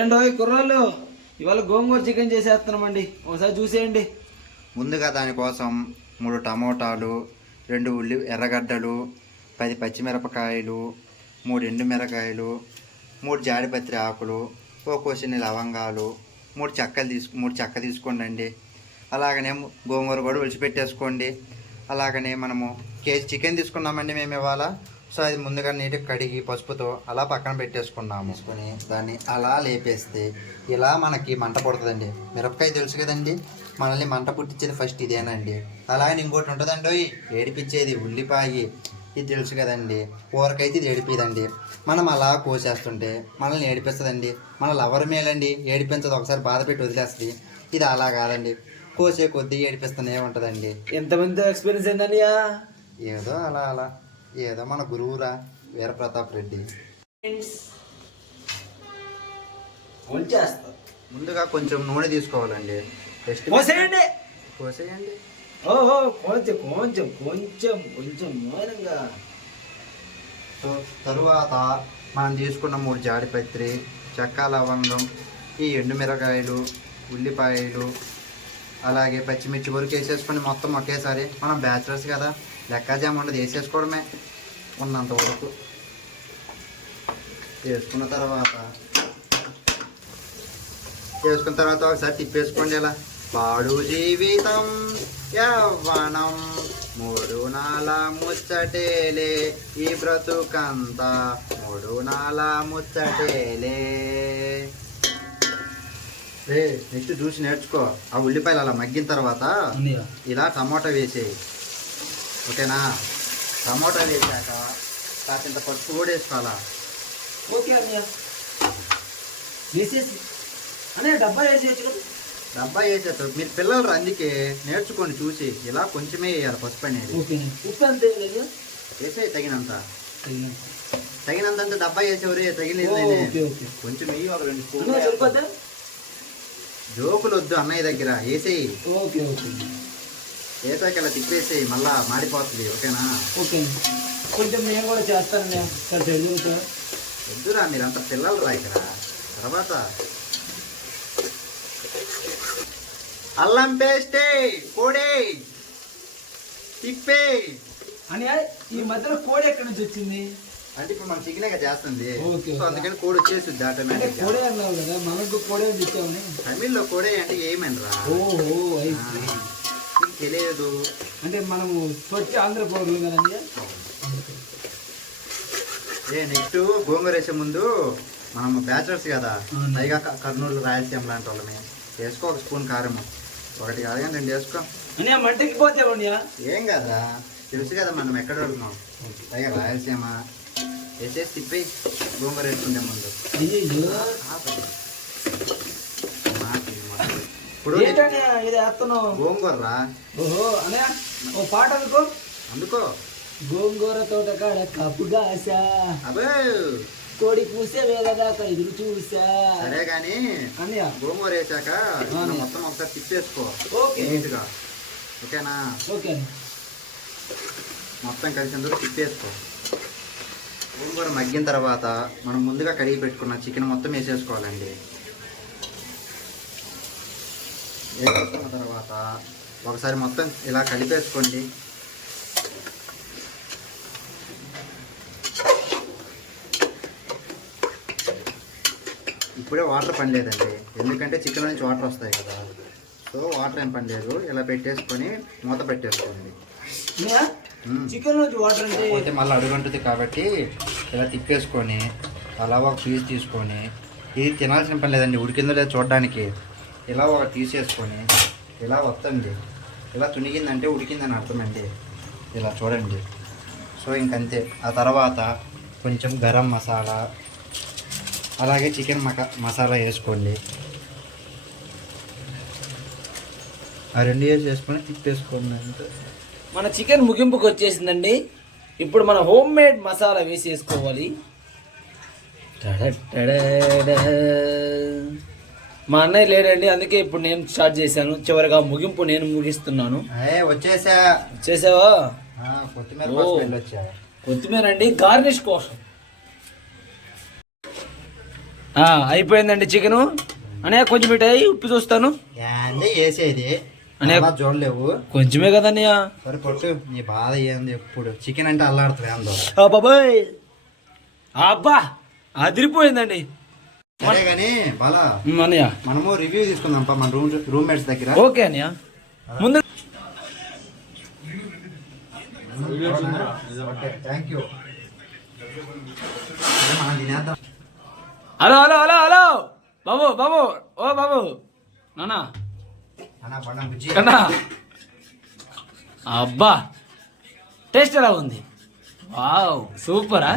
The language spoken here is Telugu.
ఏంటో కుర్రాళ్ళు ఇవాళ గోంగూర చికెన్ చేసేస్తున్నామండి, ఒకసారి చూసేయండి. ముందుగా దానికోసం 3 టమోటాలు, 2 ఎర్రగడ్డలు, 10 పచ్చిమిరపకాయలు, 3 ఎండుమిరకాయలు, 3 జాడిపత్రి ఆకులు, ఓ కోసిన్ని లవంగాలు, 3 చెక్క తీసుకోండి. అలాగనే గోంగూర కూడా ఒలిచిపెట్టేసుకోండి. అలాగనే మనము కేజీ చికెన్ తీసుకున్నామండి మేము ఇవాళ. సో అది ముందుగా నీట్గా కడిగి పసుపుతో అలా పక్కన పెట్టేసుకున్నాము. తీసుకొని దాన్ని అలా లేపేస్తే ఇలా మనకి మంట పుడుతుందండి. మిరపకాయ తెలుసు కదండి, మనల్ని మంట పుట్టించేది ఫస్ట్ ఇదేనండి. అలాగే ఇంకోటి ఉంటుందండి ఏడిపించేది ఉల్లిపాయ, ఇది తెలుసు కదండి. కూరకైతే ఇది ఏడిపిదండి. మనం అలా కోసేస్తుంటే మనల్ని ఏడిపిస్తుందండి. మన లవర్ మేలండి, ఏడిపించదు, ఒకసారి బాధ పెట్టి వదిలేస్తుంది. ఇది అలా కాదండి, కోసే కొద్దీ ఏడిపిస్తూనే ఉంటుందండి. ఎంతమంది ఎక్స్పీరియన్స్ ఏంటండి? ఏదో అలా ఏదో మన గురువురా వీరప్రతాప్ రెడ్డి. ముందుగా కొంచెం నూనె తీసుకోవాలండి. పోసేయండి. ఓహో కొంచెం కొంచెం కొంచెం కొంచెం నూనెగా. సో తరువాత మనం తీసుకున్న 3 జాడిపత్రి, చెక్క, లవంగం, ఈ ఎండుమిరకాయలు, ఉల్లిపాయలు, అలాగే పచ్చిమిర్చి వరకు వేసేసుకొని మొత్తం ఒకేసారి, మనం బ్యాచులర్స్ కదా, లెక్కాజామ ఉండదు, వేసేసుకోవడమే ఉన్నంత వరకు. వేసుకున్న తర్వాత ఒకసారి తిప్పేసుకోండి. ఇలా పాడు జీవితం యవ్వనం 3 నాల ముచ్చటేలే, ఈ బ్రతుకంతా 3 నాల ముచ్చటేలే. నెక్స్ట్ చూసి నేర్చుకో. ఆ ఉల్లిపాయలు అలా మగ్గిన తర్వాత ఇలా టమోటా వేసేయి, ఓకేనా? టమోటా వేసాక కాసింత పసుపు కూడా వేసుకోవాలా. ఓకే అన్నయ్య, వేసేసి అన్నయ్య డబ్బా వేసేయచ్చు. డబ్బా వేసేస్తారు మీరు పిల్లలు, అందుకే నేర్చుకోండి చూసి. ఇలా కొంచెమే వేయాలి పసుపు అనేది. ఉప్పు అంతే వేసే తగినంత డబ్బా వేసేవరే, తగిలేదు కొంచెం వేయి. ఒక 2 స్పూన్లు. జోకులు వద్దు అన్నయ్య దగ్గర, వేసేయి. వేసాక ఇలా తిప్పేసేయి, మళ్ళా మాడిపోతుంది, ఓకేనా? ఓకే, కొంచెం నేను కూడా చేస్తానండి. వద్దురా, మీరంతా పిల్లలు రా. ఇక్కడ తర్వాత అల్లం పేస్టే కోడే తిప్పే. అని ఈ మధ్యలో కోడి ఎక్కడి నుంచి వచ్చింది అంటే ఇప్పుడు మనం చికెన్ చేస్తుంది, సో అందుకని కోడి వచ్చేస్తుంది ఆటోమేటిక్. కోడే అన్నావు కదా, మనకు కోడే తెచ్చామని. తమిళ్లో కోడే అంటే ఏమనరా? తెలియదు అంటే మనము స్వచ్ఛ ఆంధ్ర పౌరులు కదండి. నెక్స్ట్ గోంగూర వేసే ముందు మనము బ్యాచులర్స్ కదా, పైగా కర్నూలు, రాయలసీమ లాంటి వాళ్ళని, వేసుకో 1 స్పూన్ కారం. 1 కాదు కానీ 2 వేసుకో. మంటకి పోతే ఏం కదరా, తెలుసు కదా మనం ఎక్కడ వెళ్తున్నాం. పైగా రాయలసీమ. వేసేసి తిప్పి గోంగూర వేసుకుంటే ముందు. ఇప్పుడు గోంగూరరా. ఓహో అన్నయ్య, ఓ పాట అందుకో. గోంగూర తోట కాడ కప్పుగాసా, అబ్బో కోడి పూసే వేలదాకా ఎదురు చూసా. సరే గాని అన్నయ్య, గోంగూర వేసాక మొత్తం ఒకసారి తిప్పేసుకో నీట్గా, ఓకేనా? ఓకే, మొత్తం కలిసినందుకు తిప్పేసుకో. గోంగూర మగ్గిన తర్వాత మనం ముందుగా కడిగి పెట్టుకున్న చికెన్ మొత్తం వేసేసుకోవాలండి. వేసుకున్న తర్వాత ఒకసారి మొత్తం ఇలా కలిపేసుకోండి. ఇప్పుడే వాటర్ పని లేదండి, ఎందుకంటే చికెన్ నుంచి వాటర్ వస్తాయి కదా, సో వాటర్ ఏం పని లేదు. ఇలా పెట్టేసుకొని మూత పెట్టేసుకోండి. చికెన్ నుంచి వాటర్ అంటే మళ్ళీ అడుగుంటుంది కాబట్టి ఇలా తిప్పేసుకొని అలా ఒక పీస్ తీసుకొని, ఇది తినాల్సిన పని లేదండి, ఉడికిందో లేదో చూడడానికి. ఇలా ఒక తీసేసుకొని ఇలా వస్తుంది, ఇలా తునిగిందంటే ఉడికిందని అర్థమండి. ఇలా చూడండి. సో ఇంకంతే. ఆ తర్వాత కొంచెం గరం మసాలా, అలాగే చికెన్ మసాలా వేసుకోండి. ఆ 2 వేసుకొని తిప్పేసుకోండి. అంతే, మన చికెన్ ముగింపుకి వచ్చేసిందండి. ఇప్పుడు మన హోమ్ మేడ్ మసాలా వేసేసుకోవాలి. మా అన్నయ్య లేడండి, అందుకే ఇప్పుడు నేను స్టార్ట్ చేశాను. చివరిగా ముగింపు నేను ముగిస్తున్నాను. వచ్చేసావా? కొత్తిమీర అండి, గార్నిష్ కోసం. అయిపోయిందండి చికెను. అన్నయ్య కొంచెం పెట్టాయి, ఉప్పు చూస్తాను. ఏంది వేసేది అన్నయ్య అలా చూడలేవు, కొంచెమే కదన్నయ్య. సరే పొట్టు, నీ బాధ ఏంది ఎప్పుడు చికెన్ అంటే అల్లాడుతుంది ఏందో. బాబాయ్ అబ్బా అదిరిపోయిందండి. సరే కానీ బాలా అన్నయ్య మనము రివ్యూ తీసుకుందాం మన రూమ్మేట్స్ దగ్గర. ఓకే అన్నయ్య. ముందు థ్యాంక్ యూ. మనం తినేద్దాం. హలో హలో హలో హలో బాబు బాబు, ఓ బాబు నానా అన్నా పండం బుజ్జి. కన్నా. అబ్బా టేస్ట్ ఎలా ఉంది? వావ్ సూపరా.